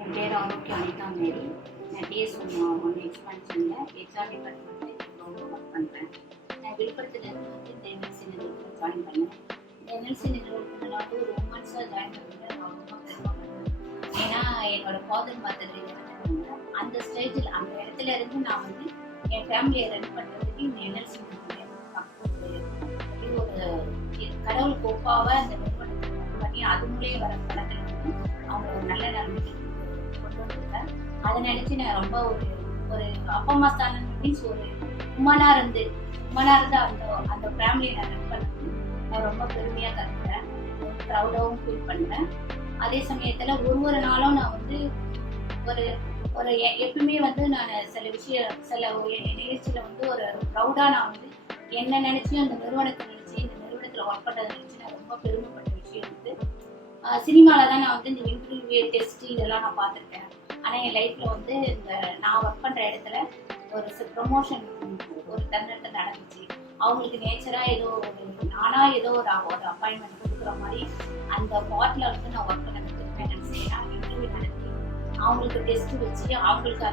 என் பேர் ஆரோக்கிய அனிதா மேரி. நான் டிஎஸ் ஒன்று எக்ஸ்பான்ஷனில் ஹெச்ஆர் டிபார்ட்மெண்ட்டில் ஒர்க் பண்ணுறேன். நான் விழுப்புரத்துலேருந்து இந்த என்எல்சி நிறுவனத்தில் ஜாயின் பண்ணேன். இந்த என்எல்சி நிறுவனத்தில் நான் ஒரு உமன்ஸாக ஜாயின் பண்ணதில் நான் ரொம்ப பெருமைப்படுறேன். ஏன்னா என்னோடய ஃபாதர் மதர் இருந்தாங்க. அந்த ஸ்டேஜில் அந்த இடத்துல இருந்து நான் என் ஃபேமிலியை ரன் பண்ணுறதுக்கு இந்த என்எல்சி நிறுவனம் ஒரு கடவுள் கோப்பாக அந்த நிறுவனத்தை பண்ணி அது மூலியம் வர பணத்தில் அவங்க ஒரு நல்ல நிலைமைக்கு கொண்டு வந்திருக்கேன். அதை நினைச்சு நான் ரொம்ப ஒரு அப்பா அம்மா ஸ்தானம் மீன்ஸ் ஒரு உமனா இருந்து அந்த அந்த ஃபேமிலியை நான் ரன் பண்ணது நான் ரொம்ப பெருமையாக கருதுறேன். ப்ரௌடாகவும் ஃபீல் பண்ணுறேன். அதே சமயத்தில் ஒரு நாளும் நான் ஒரு எப்பவுமே நான் சில ஒரு நிகழ்ச்சியில் ஒரு ப்ரௌடாக நான் என்ன நினைச்சு அந்த நிறுவனத்தை நினைச்சு இந்த நிறுவனத்தில் ஒர்க் பண்ணுறதை நினைச்சு நான் ரொம்ப பெருமைப்பட்ட விஷயம் சினிமாவில் தான் நான் இந்த இன்டர்வியூ டெஸ்ட் இதெல்லாம் நான் பார்த்துருக்கேன். ஆனால் என் லைஃப்பில் இந்த நான் ஒர்க் பண்ணுற இடத்துல ஒரு ப்ரொமோஷன் ஒரு தருணத்தில் நடந்துச்சு. அவங்களுக்கு நேச்சராக ஏதோ ஒரு அப்பாயின்மெண்ட் கொடுக்குற மாதிரி அந்த பார்ட்டில் நான் ஒர்க் பண்ணதுக்கு நினைச்சேன். இன்டர்வியூ நடத்தி அவங்களுக்கு டெஸ்ட் வச்சு அவங்களுக்கு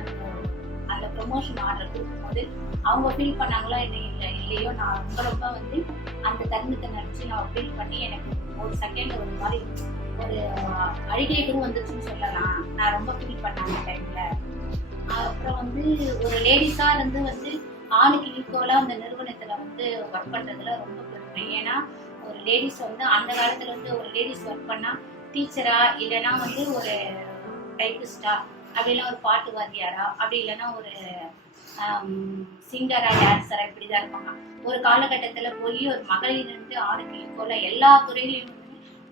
அந்த ப்ரொமோஷன் ஆர்டர் கொடுக்கும்போது அவங்க ஃபீல் பண்ணாங்களோ இல்லையோ நான் ரொம்ப அந்த தருணத்தை நினச்சி நான் ஃபீல் பண்ணி எனக்கு ஒரு செகண்ட் ஒரு மாதிரி ஒரு அழுகை கூட வந்துச்சுன்னு சொல்லலாம். நான் ரொம்ப ஃபீல் பண்ணேன் அந்த டைம்ல. அப்புறம் ஒரு லேடிஸா இருந்து ஆணுக்கு ஈக்குவலா அந்த நிறுவனத்துல ஒர்க் பண்றதுல ரொம்ப பெருமை. ஏன்னா ஒரு லேடிஸ் அந்த காலத்துல ஒரு லேடிஸ் ஒர்க் பண்ணா டீச்சரா இல்லைன்னா ஒரு டைப்பிஸ்டா அப்படிலாம் ஒரு பாட்டு வாத்தியாரா அப்படி இல்லைன்னா ஒரு சிங்கரா டான்ஸரா இப்படிதான் இருப்பாங்க. ஒரு காலகட்டத்தில் போய் ஒரு மகளிர் ஆணுக்கு ஈக்குவலா எல்லா துறையிலையும்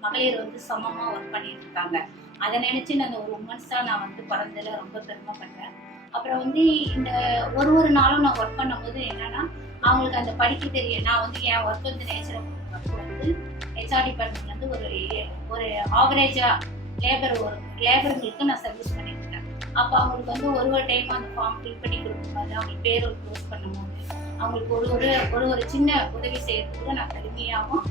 மகளிர் சமமா ஒர்க் பண்ணிட்டு இருக்காங்க. அதை நினைச்சு நான் ஒரு உமன்ஸா நான் பிறந்ததுல ரொம்ப பெருமைப்படுறேன். அப்புறம் இந்த ஒரு நாளும் நான் ஒர்க் பண்ணும்போது என்னன்னா அவங்களுக்கு அந்த படிக்க தெரியும். நான் என் ஒர்க் நேச்சர் ஒர்க் ஹெச்ஆர் டிபார்ட்மெண்ட்ல ஒரு ஆவரேஜா லேபர்களுக்கு நான் சர்வீஸ் பண்ணிட்டு இருக்கேன். அப்போ அவங்களுக்கு ஒரு டைம் அந்த ஃபார்ம் ஃபில் பண்ணி கொடுக்கும்போது அவங்களுக்கு பேர் க்ளோஸ் பண்ணும்போது அவங்களுக்கு ஒரு சின்ன உதவி செய்யறதுக்கு நான் பெருமையாகவும்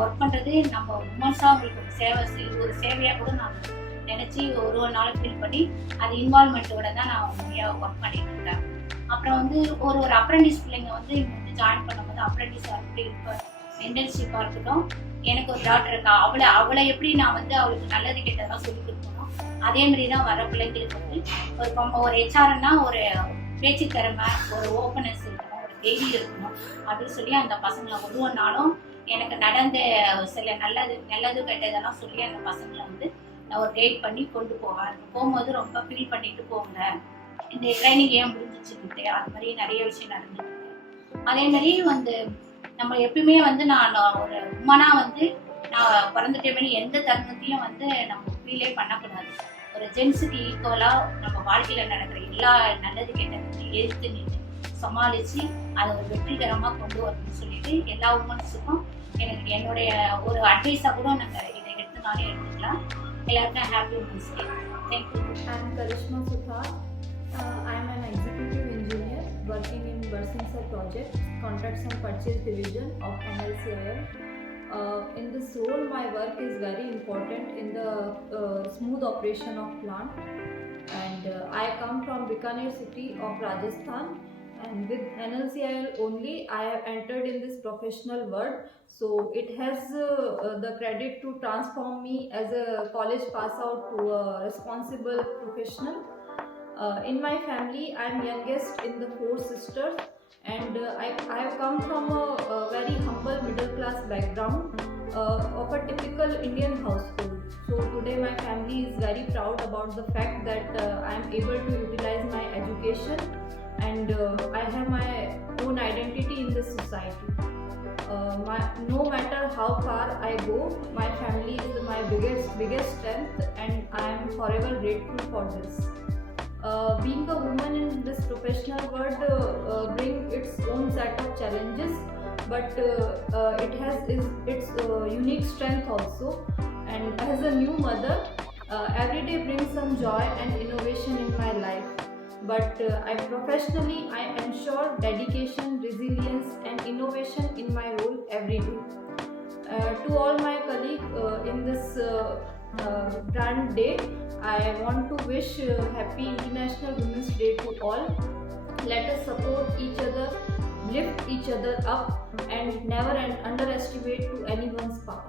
ஒர்க் பண்ணுறது நம்ம உமன்ஸாக அவங்களுக்கு ஒரு சேவையாக கூட நான் நினச்சி ஒரு நாள் ஃபீல் பண்ணி அது இன்வால்மெண்ட்டோட தான் நான் ஒர்க் பண்ணிட்டு இருக்கேன். அப்புறம் ஒரு அப்ரெண்டிஸ் பிள்ளைங்க ஜாயின் பண்ணும்போது அப்ரெண்டிஸ் அப்படி இப்போ இன்டர்ன்ஷிப்பாக இருக்கட்டும். எனக்கு ஒரு டாக்டர் இருக்கா, அவளை எப்படி நான் அவளுக்கு நல்லது கெட்டதெல்லாம் சொல்லி கொடுக்கணும். அதே மாதிரி தான் வர பிள்ளைங்களுக்கு ஒரு ஹெச்ஆர்னா ஒரு பேச்சு திறமை, ஒரு ஓப்பனஸ் இருக்கணும், ஒரு தைரியம் இருக்கணும் அப்படின்னு சொல்லி அந்த பசங்களை ஒரு நாளும் எனக்கு நடந்த சில நல்லது கெட்டதெல்லாம் சொல்லி அந்த பசங்களை நான் ஒரு கைட் பண்ணி கொண்டு போவேன். போகும்போது ரொம்ப ஃபீல் பண்ணிட்டு போங்க, இந்த ட்ரைனிங் ஏன் முடிஞ்சிச்சுன்ட்டு அது மாதிரி நிறைய விஷயம் நடந்துட்டு. அதே மாதிரி நம்ம எப்பயுமே நான் ஒரு உமனா நான் பிறந்துட்டே எந்த தருணத்தையும் நம்ம ஃபீலே பண்ணக்கூடாது. ஒரு ஜென்ஸுக்கு ஈக்குவலா நம்ம வாழ்க்கையில நடக்கிற எல்லா நல்லது கெட்டதையும் எதிர்த்து நின்று சமாளிச்சு அதை ஒரு வெற்றிகரமா கொண்டு வரணும்னு சொல்லிட்டு எல்லா உமன்ஸுக்கும் எனக்கு என்னுடைய ஒரு அட்வைஸா கூட நாங்கள் இதை எடுத்துனாலே எடுத்துக்கலாம். எல்லாருக்கும் happy women's day. Thank you. I am Karishma Suthar. I am an executive engineer working in Barsingsar project, contracts and purchase division of NLCIL. In this role, my work is very important in the smooth operation of plant. And I come from Bikaner city of Rajasthan. And with NLCIL only, I have entered in this professional world. So it has the credit to transform me as a college pass out to a responsible professional. In my family, I am youngest in the 4 sisters, and I have come from a very humble middle class background of a typical Indian household. So today my family is very proud about the fact that I am able to utilize my education and I have my own identity in this society. No matter how far I go, my family is my biggest strength, and I am forever grateful for this. Being a woman in this professional world bring its own set of challenges, but it has its unique strength also. And as a new mother, every day brings some joy and innovation in my life. But professionally, I ensure dedication, resilience, and innovation in my role every day. To all my colleagues in this brand day, I want to wish happy International Women's Day to all. Let us support each other, lift each other up, and never underestimate to anyone's power.